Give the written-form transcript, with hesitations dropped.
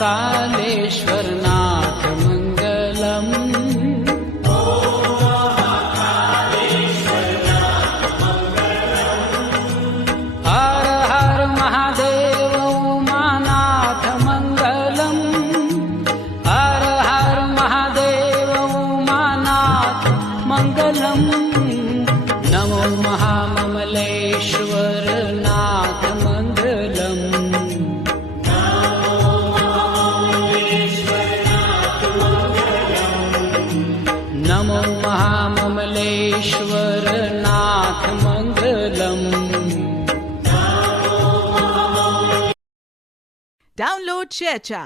महाकालेश्वरनाथ मङ्गलम्। हर हर महादेव उमानाथ मङ्गलम्। हर हर महादेव उमानाथ मङ्गलम्। नमो महाममलेश्वरनाथ मङ्गलम्। नमो महाममलेश्वरनाथ मङ्गलम्। Download ShareChat